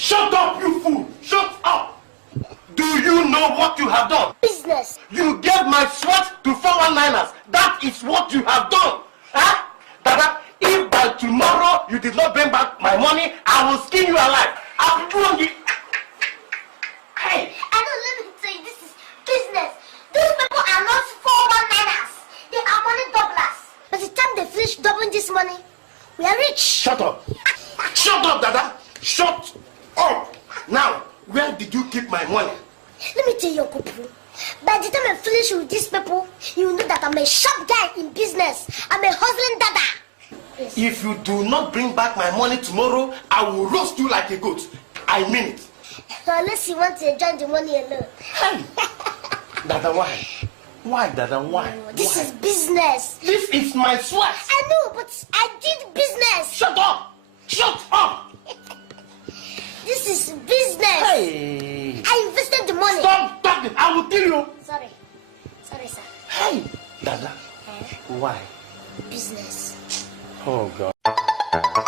Shut up, you fool! Shut up! Do you know what you have done? Business. You gave my sweat to 419ers. That is what you have done. Huh? Dada, if by tomorrow you did not bring back my money, I will skin you alive. I'll throw you. Hey! I don't let me tell you, this is business. These people are not 419ers. They are money doublers. By the time they finish doubling this money, we are rich. Shut up. Shut up, Dada. Shut up. Now, where did you keep my money? Let me tell you, Kupu. By the time I finish with these people, you know that I'm a sharp guy in business. I'm a hustling dada. Yes. If you do not bring back my money tomorrow, I will roast you like a goat. I mean it. Unless you want to enjoy the money alone. Hey. Dada, why? Why, Dada, why? Oh, this why? is business. This is my sweat. I know, but I did business. Shut up. Shut up. This is business. Hey. I invested the money. Stop talking. I will kill you. Sorry. Sorry, sir. Hey. Dada. Why? Business. Oh, God.